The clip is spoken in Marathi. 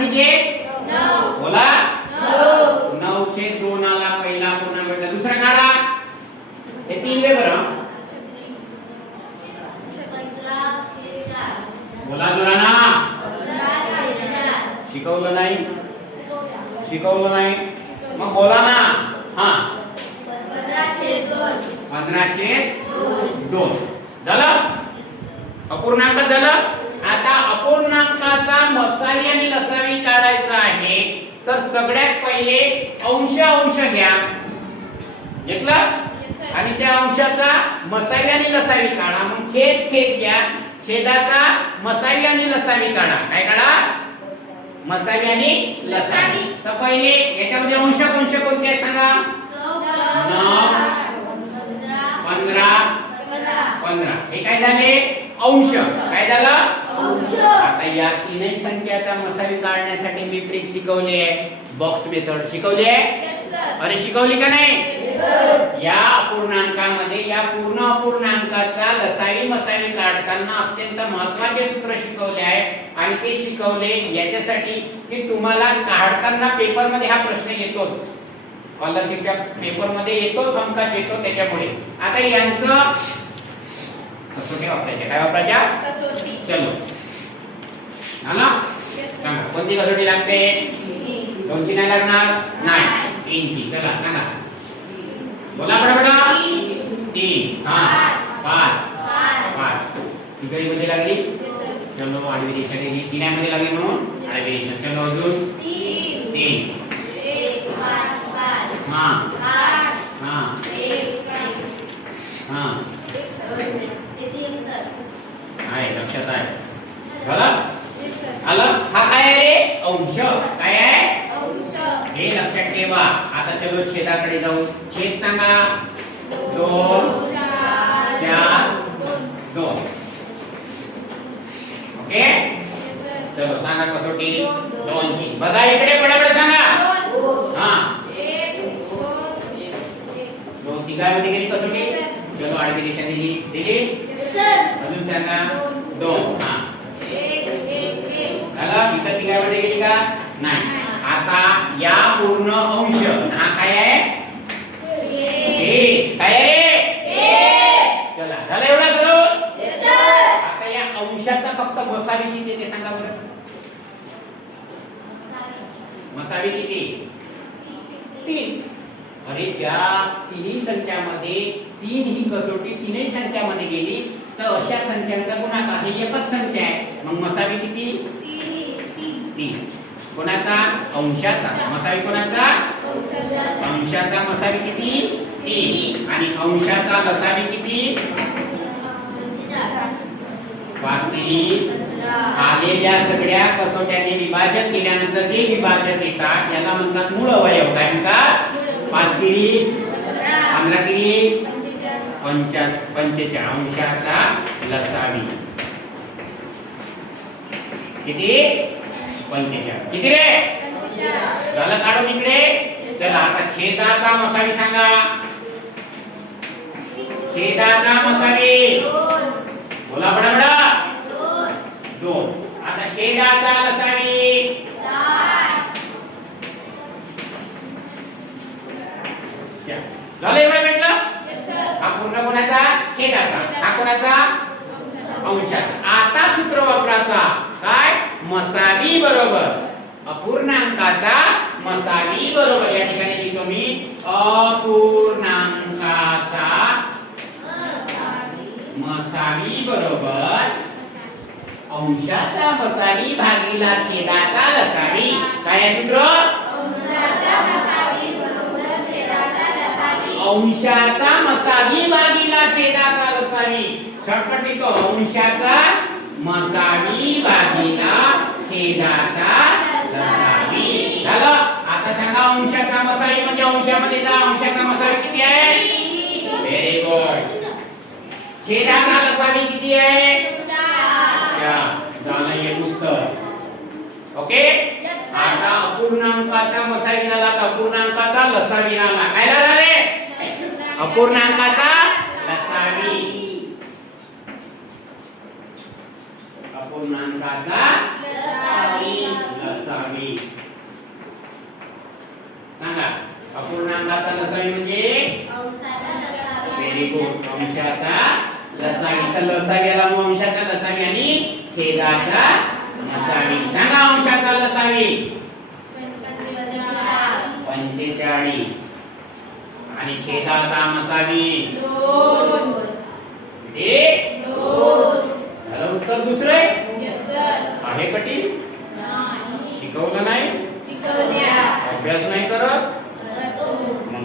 किती आहे? 9 बोला 9 9 छेद 2 आला पहिला पूर्णांक भेटला. दुसरा काढा. हे 3 वे बरं. 15/4 बोला जोराना. 15/4 शिकवलं नाही? शिकवलं नाही मग बोला ना. हा 15/2 15/2 झालं. अपूर्णांक झालं. आता अपूर्णांकाचा मसावी आणि लसावी काढायचा आहे. तर सगळ्यात पहिले अंश अंश घ्या. घेतलं? आणि त्या अंशाचा मसावी आणि लसावी काढा. मग छेद छेद घ्या. छेदाचा मसावी आणि लसावी काढा. काय काढा? मसावी आणि लसावी. तर पहिले याच्यामध्ये अंश कोणते कोणते आहे सांगा? 9 15 15 हे काय झाले? अंश. काय झालं? आता या तीनही संख्याचा मसावी काढण्यासाठी मी ट्रिक शिकवली आहे. बॉक्स मेथड शिकवली आहे. अरे शिकवली का नाही? या अपूर्णांकामध्ये या पूर्ण अपूर्णांकाचा लसावी मसावी काढताना अत्यंत महत्त्वाचे सूत्र शिकवले आहे. आणि ते शिकवले याच्यासाठी की तुम्हाला काढताना पेपर मध्ये हा प्रश्न येतोच. स्कॉलरशिपच्या पेपर मध्ये येतोच, अंकात येतो. त्याच्यामुळे आता यांचं कसोटी वापरायचे. काय वापरायच्या? कसोटी. चलो आला. सांगा कोणती कसोटी लागते? 2 ची नाही लागणार? नाही. 3 ची. चला सांगा. बोला बडबडा. 3 5 5 तिकडे मध्ये लागली. चलो आडवी रेषा गेली. 3 मध्ये लागली म्हणून आडवी रेषा. चलो अजून 3 1 5 5 हां 8 हां 1 हां सर आहे लक्षात आहे. झालं? आलं. हा काय आहे रे? अंश. काय आहे? अंश. हे लक्षात ठेवा. आता चलो छेदाकडे जाऊ. छेद सांगा. 2 4 2 ओके. चलो सांगा कसोटी 2 ची. बघा इकडे बडबड सांगा. हा 2 तिघामध्ये गेली कसोटी. चलो आडवी रेषा दिली. अजून सांगा 2 हा झालं. इथं तिघामध्ये गेली का? नाही. आता या पूर्ण अंश हा काय आहे? काय आहे? चला झालं एवढं सगळं. आता या अंशाचा फक्त मसावी किती ते सांगा बरं. मसावी किती? 3. अरे ज्या तिन्ही संख्यामध्ये 3 ही कसोटी तीनही संख्यामध्ये गेली तर अशा संख्यांचा गुणाकार ही एकच संख्या आहे. मग मसावी किती? 3. कोणाचा? अंशाचा. मसावी कोणाचा? अंशाचा मसावी किती? 3. आणि अंशाचा लसावी किती? 5 आलेल्या सगळ्या कसोट्यांनी विभाजन केल्यानंतर जे विभाजक येतात याला म्हणतात मूळ अवयव. काय म्हणतात? 5 3 15 3 45 अंशाचा लसावी किती? 45. किती रे? झालं काढून इकडे. चला आता छेदाचा मसावी सांगा. छेदाचा मसावी बोला बडबडा. 2. आता छेदाचा लसावी 4. झालं एवढं भेटलं. हा पूर्ण कोणाचा? छेदाचा. हा कोणाचा? अंशाचा. आता सूत्र वापरायचा काय? मसावी बरोबर अपूर्णांकाचा मसावी बरोबर. या ठिकाणी लिहितो मी अपूर्णांकाचा मसावी बरोबर अंशाचा मसावी भागीला छेदाचा लसावी. काय आहे सूत्र? अंशाचा मसावी भागीला छेदाचा लसावी. शॉर्टकट लिहितो. अंशाचा मसावी भागीला छेदाचा लसावी. झालं. आता सांगा अंशाचा मसावी म्हणजे अंशामध्ये जा. अंशाचा मसावी किती आहे? Very good. छेदाचा लसावी किती आहे? 4. झालं एक उत्तर. ओके. आता अपूर्णांकाचा मसावी झाला तर अपूर्णांकाचा लसावी झाला. काय झाला रे? अपूर्णांकाचा लसावी. अपूर्णांकाचा लसावी. छेदाचा लसावी म्हणजे व्हेरी गुड. अंशाचा लसावी. तर लसाव्याला मग अंशाचा लसावी आणि छेदाचा मसावी. सांगा अंशाचा लसावी 45 आणि छेदाचा मसावी 1. झालं उत्तर दुसरे आहे कठीण.